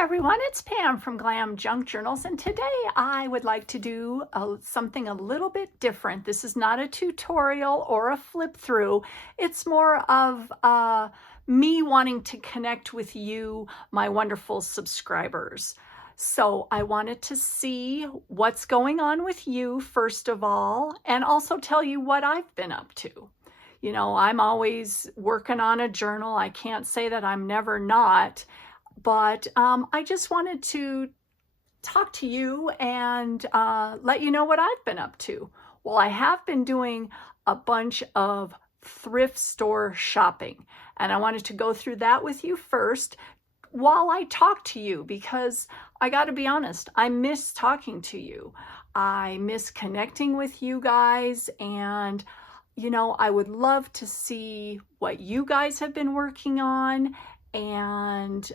Everyone, it's Pam from Glam Junk Journals, and today I would like to do something a little bit different. This is not a tutorial or a flip through. It's more of me wanting to connect with you, my wonderful subscribers. So I wanted to see what's going on with you, first of all, and also tell you what I've been up to. You know, I'm always working on a journal. I can't say that I'm never not. But I just wanted to talk to you and let you know what I've been up to. Well, I have been doing a bunch of thrift store shopping, and I wanted to go through that with you first while I talk to you, because I got to be honest, I miss talking to you. I miss connecting with you guys, and you know, I would love to see what you guys have been working on and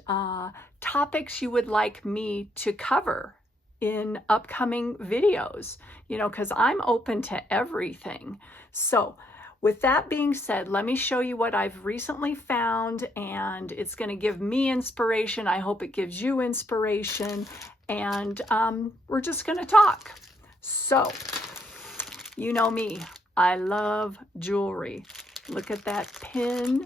topics you would like me to cover in upcoming videos, you know, because I'm open to everything. So with that being said, let me show you what I've recently found, and it's going to give me inspiration. I hope it gives you inspiration, and we're just going to talk. So, you know me, I love jewelry. Look at that pin.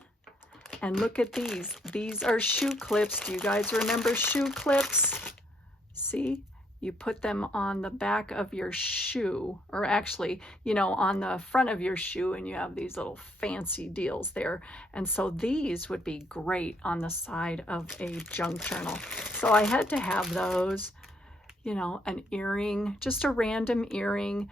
And look at these. These are shoe clips. Do you guys remember shoe clips? See, you put them on the back of your shoe, or actually, you know, on the front of your shoe, and you have these little fancy deals there. And so these would be great on the side of a junk journal. So I had to have those, you know, an earring, just a random earring,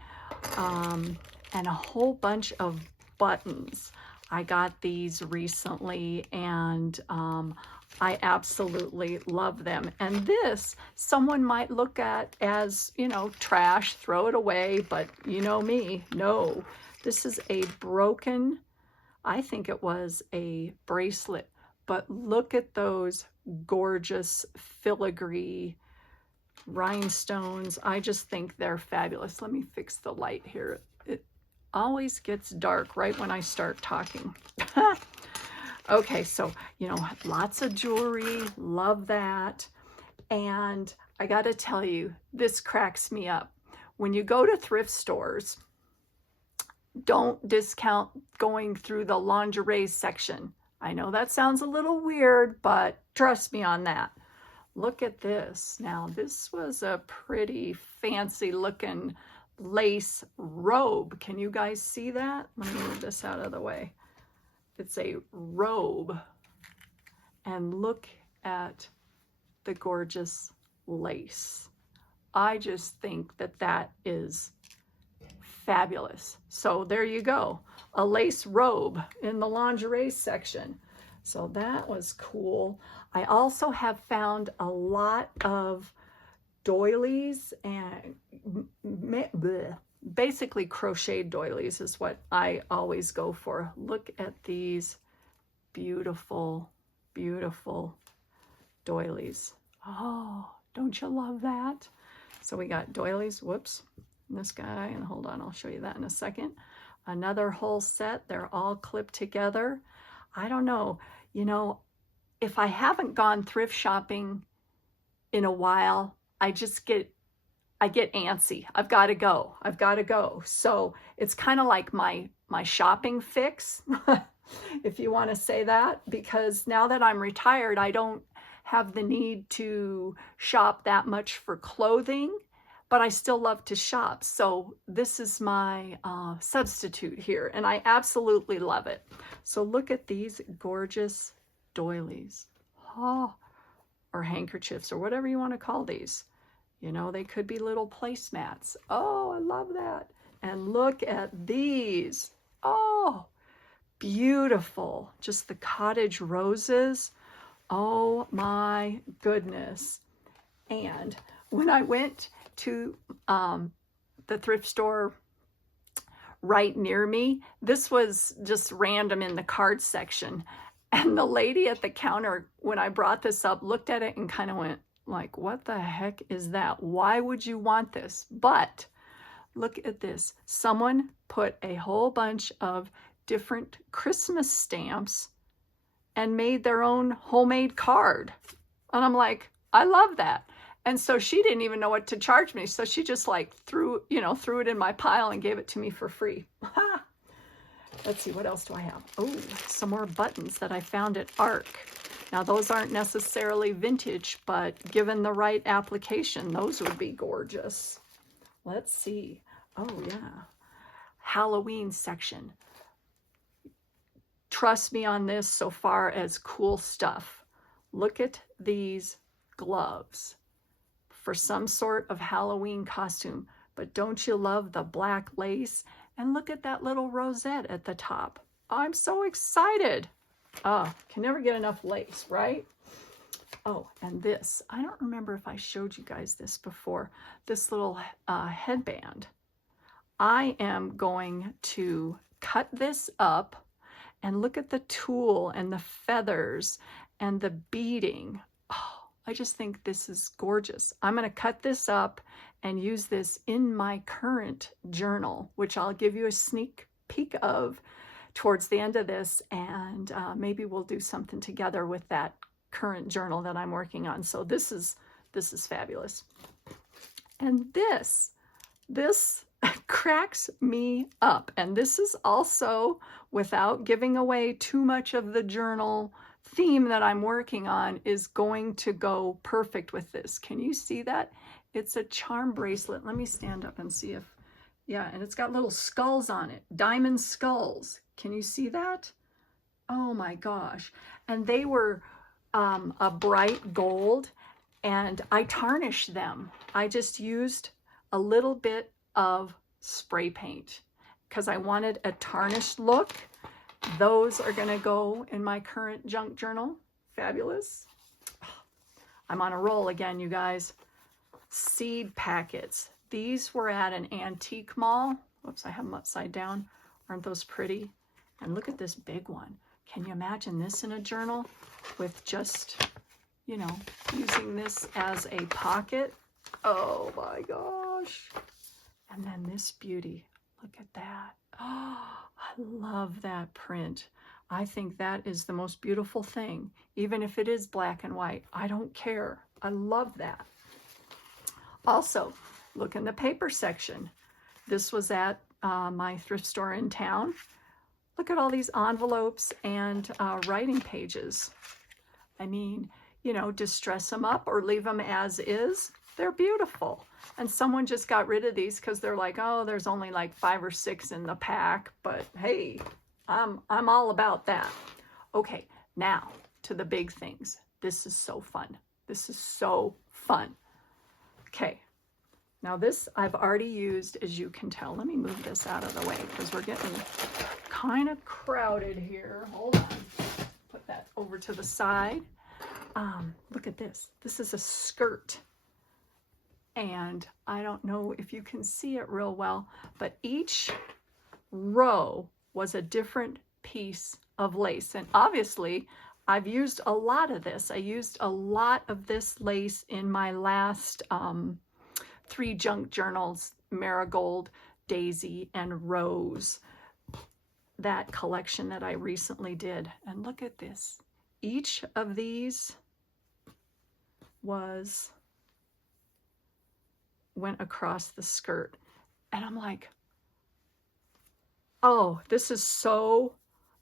and a whole bunch of buttons. I got these recently, and I absolutely love them. And this, someone might look at as, you know, trash, throw it away, but you know me, no. This is a broken, I think it was a bracelet, but look at those gorgeous filigree rhinestones. I just think they're fabulous. Let me fix the light here. Always gets dark right when I start talking. Okay, so, you know, lots of jewelry, love that. And I got to tell you, this cracks me up. When you go to thrift stores, don't discount going through the lingerie section. I know that sounds a little weird, but trust me on that. Look at this. Now, this was a pretty fancy looking lace robe. Can you guys see that? Let me move this out of the way. It's a robe, and look at the gorgeous lace. I just think that that is fabulous. So there you go, a lace robe in the lingerie section. So that was cool. I also have found a lot of doilies, and basically crocheted doilies is what I always go for. Look at these beautiful, beautiful doilies. Oh, don't you love that? So we got doilies, whoops, this guy, and hold on, I'll show you that in a second. Another whole set, they're all clipped together. I don't know, you know, if I haven't gone thrift shopping in a while, I get antsy. I've got to go. So it's kind of like my shopping fix, if you want to say that, because now that I'm retired, I don't have the need to shop that much for clothing, but I still love to shop. So this is my substitute here, and I absolutely love it. So look at these gorgeous doilies. Oh, or handkerchiefs, or whatever you want to call these. You know, they could be little placemats. Oh, I love that. And look at these. Oh, beautiful. Just the cottage roses. Oh my goodness. And when I went to the thrift store right near me, this was just random in the card section. And the lady at the counter, when I brought this up, looked at it and kind of went like, what the heck is that? Why would you want this? But look at this. Someone put a whole bunch of different Christmas stamps and made their own homemade card. And I'm like, I love that. And so she didn't even know what to charge me. So she just like threw it in my pile and gave it to me for free. Let's see, what else do I have? Oh, some more buttons that I found at ARC. Now, those aren't necessarily vintage, but given the right application, those would be gorgeous. Let's see. Oh, yeah. Halloween section. Trust me on this so far as cool stuff. Look at these gloves for some sort of Halloween costume. But don't you love the black lace? And look at that little rosette at the top. I'm so excited. Can never get enough lace, right? Oh, and this, I don't remember if I showed you guys this before, this little headband. I am going to cut this up and look at the tulle and the feathers and the beading. Oh, I just think this is gorgeous. I'm going to cut this up and use this in my current journal, which I'll give you a sneak peek of towards the end of this, and maybe we'll do something together with that current journal that I'm working on. So this is fabulous. And this cracks me up. And this is also, without giving away too much of the journal theme that I'm working on, is going to go perfect with this. Can you see that? It's a charm bracelet. Let me stand up and see if, yeah, and it's got little skulls on it, diamond skulls. Can you see that? Oh my gosh. And they were a bright gold, and I tarnished them. I just used a little bit of spray paint because I wanted a tarnished look. Those are going to go in my current junk journal. Fabulous. I'm on a roll again, you guys. Seed packets. These were at an antique mall. Whoops, I have them upside down. Aren't those pretty? And look at this big one. Can you imagine this in a journal with just, you know, using this as a pocket? Oh my gosh. And then this beauty. Look at that. Oh, I love that print. I think that is the most beautiful thing. Even if it is black and white, I don't care. I love that. Also, look in the paper section. This was at my thrift store in town. Look at all these envelopes and writing pages. I mean, you know, distress them up or leave them as is. They're beautiful. And someone just got rid of these because they're like, oh, there's only like 5 or 6 in the pack. But hey, I'm all about that. Okay, now to the big things. This is so fun. This is so fun. Okay, now this I've already used, as you can tell. Let me move this out of the way because we're getting kind of crowded here. Hold on. Put that over to the side. Look at this. This is a skirt. And I don't know if you can see it real well, but each row was a different piece of lace. And obviously, I've used a lot of this. I used a lot of this lace in my last 3 junk journals, Marigold, Daisy, and Rose. That collection that I recently did. And look at this. Each of these went across the skirt. And I'm like, oh, this is so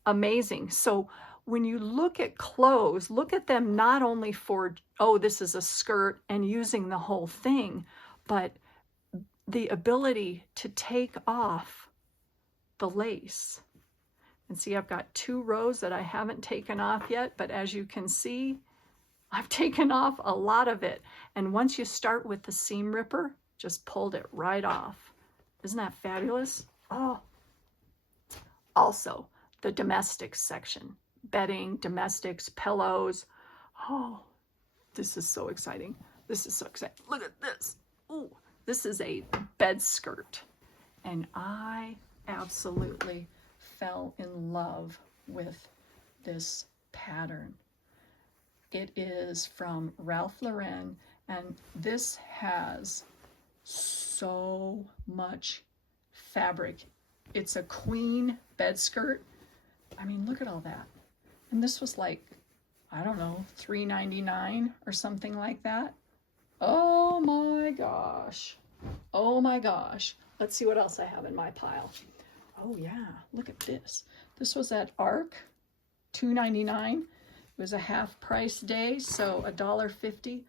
amazing. So when you look at clothes, look at them not only for, oh, this is a skirt and using the whole thing, but the ability to take off the lace. And see, I've got 2 rows that I haven't taken off yet, but as you can see, I've taken off a lot of it. And once you start with the seam ripper, just pulled it right off. Isn't that fabulous? Oh. Also, the domestics section. Bedding, domestics, pillows. Oh, this is so exciting. This is so exciting. Look at this. Ooh, this is a bed skirt. And I absolutely fell in love with this pattern. It is from Ralph Lauren, and this has so much fabric. It's a queen bed skirt. I mean, look at all that. And this was like, I don't know, $3.99 or something like that. Oh my gosh. Oh my gosh. Let's see what else I have in my pile. Oh yeah, look at this. This was at ARC, $2.99. It was a half price day, so $1.50.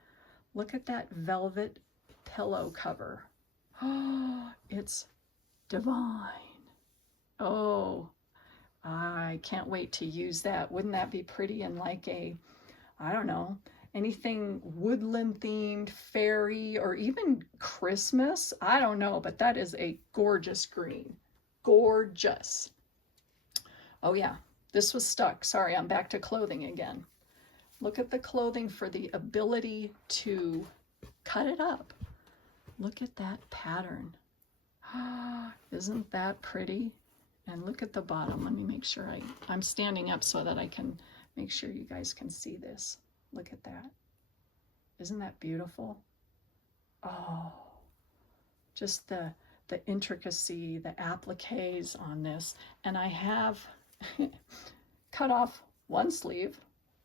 Look at that velvet pillow cover. Oh, it's divine. Oh, I can't wait to use that. Wouldn't that be pretty in like a, I don't know, anything woodland themed, fairy, or even Christmas? I don't know, but that is a gorgeous green. Gorgeous. Oh yeah, this was stuck. Sorry, I'm back to clothing again. Look at the clothing for the ability to cut it up. Look at that pattern. Isn't that pretty? And look at the bottom. Let me make sure I'm standing up so that I can make sure you guys can see this. Look at that. Isn't that beautiful? Oh, just the intricacy, the appliques on this. And I have cut off one sleeve.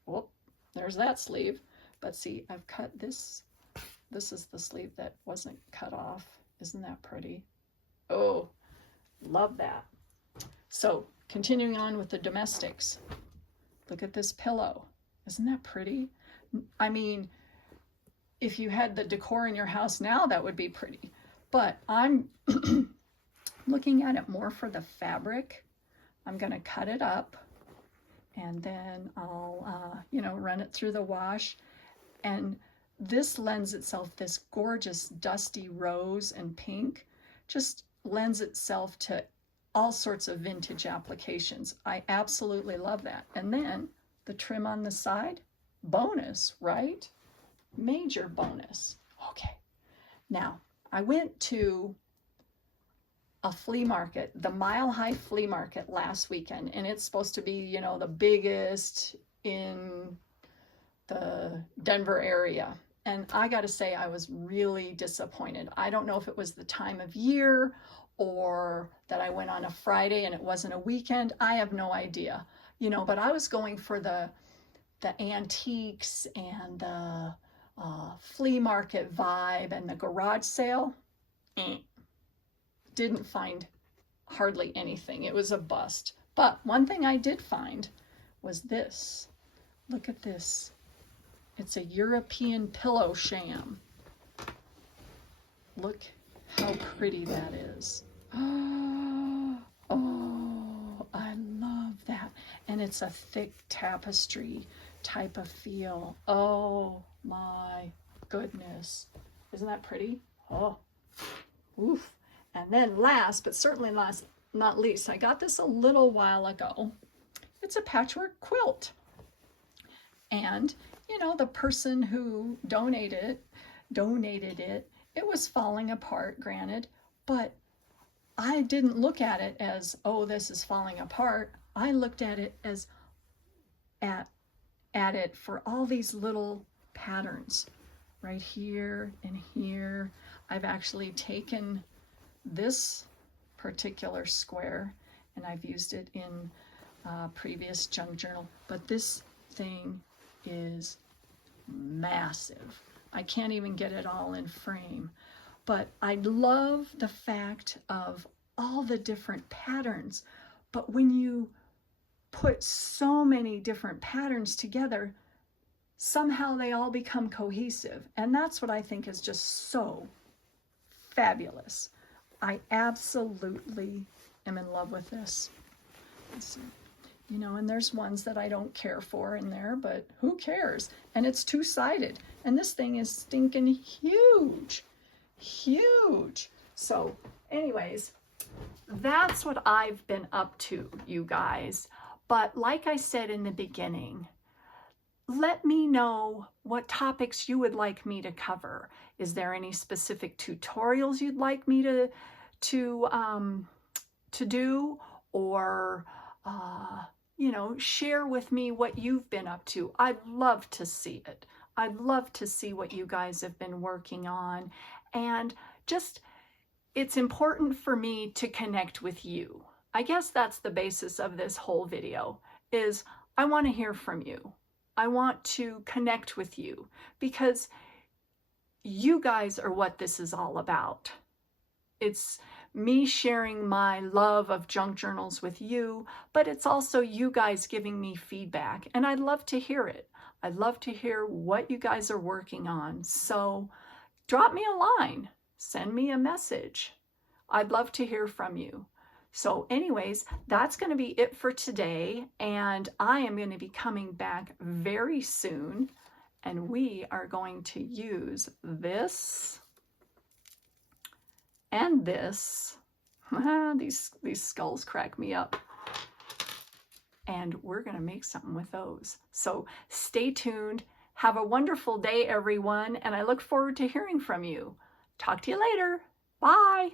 Whoop, there's that sleeve. But see, I've cut this. This is the sleeve that wasn't cut off. Isn't that pretty? Oh, love that. So continuing on with the domestics. Look at this pillow. Isn't that pretty? I mean, if you had the decor in your house now, that would be pretty. But I'm looking at it more for the fabric. I'm going to cut it up and then I'll, run it through the wash. And this lends itself, this gorgeous dusty rose and pink, just lends itself to all sorts of vintage applications. I absolutely love that. And then the trim on the side, bonus, right? Major bonus. Okay. Now, I went to a flea market, the Mile High Flea Market last weekend, and it's supposed to be, the biggest in the Denver area. And I got to say, I was really disappointed. I don't know if it was the time of year or that I went on a Friday and it wasn't a weekend. I have no idea, but I was going for the antiques and the flea market vibe and the garage sale. Didn't find hardly anything. It was a bust. But one thing I did find was this. Look at this. It's a European pillow sham. Look how pretty that is. Oh, I love that. And it's a thick tapestry type of feel. Oh my goodness. Isn't that pretty? Oh, oof. And then last, but certainly not least, I got this a little while ago. It's a patchwork quilt. And the person who donated it, it was falling apart, granted, but I didn't look at it as, oh, this is falling apart. I looked at it as at it for all these little patterns right here and here. I've actually taken this particular square and I've used it in previous junk journal, but this thing is massive. I can't even get it all in frame, but I love the fact of all the different patterns. But when you put so many different patterns together, somehow they all become cohesive. And that's what I think is just so fabulous. I absolutely am in love with this. Let's see. And there's ones that I don't care for in there, but who cares? And it's two-sided. And this thing is stinking huge. Huge. So anyways, that's what I've been up to, you guys. But like I said in the beginning, let me know what topics you would like me to cover. Is there any specific tutorials you'd like me to do? Or share with me what you've been up to. I'd love to see it. I'd love to see what you guys have been working on. And just, it's important for me to connect with you. I guess that's the basis of this whole video, is I want to hear from you. I want to connect with you because you guys are what this is all about. It's me sharing my love of junk journals with you, but it's also you guys giving me feedback, and I'd love to hear it. I'd love to hear what you guys are working on. So drop me a line, send me a message. I'd love to hear from you. So anyways, that's going to be it for today, and I am going to be coming back very soon, and we are going to use this and this. These skulls crack me up. And we're going to make something with those. So stay tuned. Have a wonderful day, everyone, and I look forward to hearing from you. Talk to you later. Bye.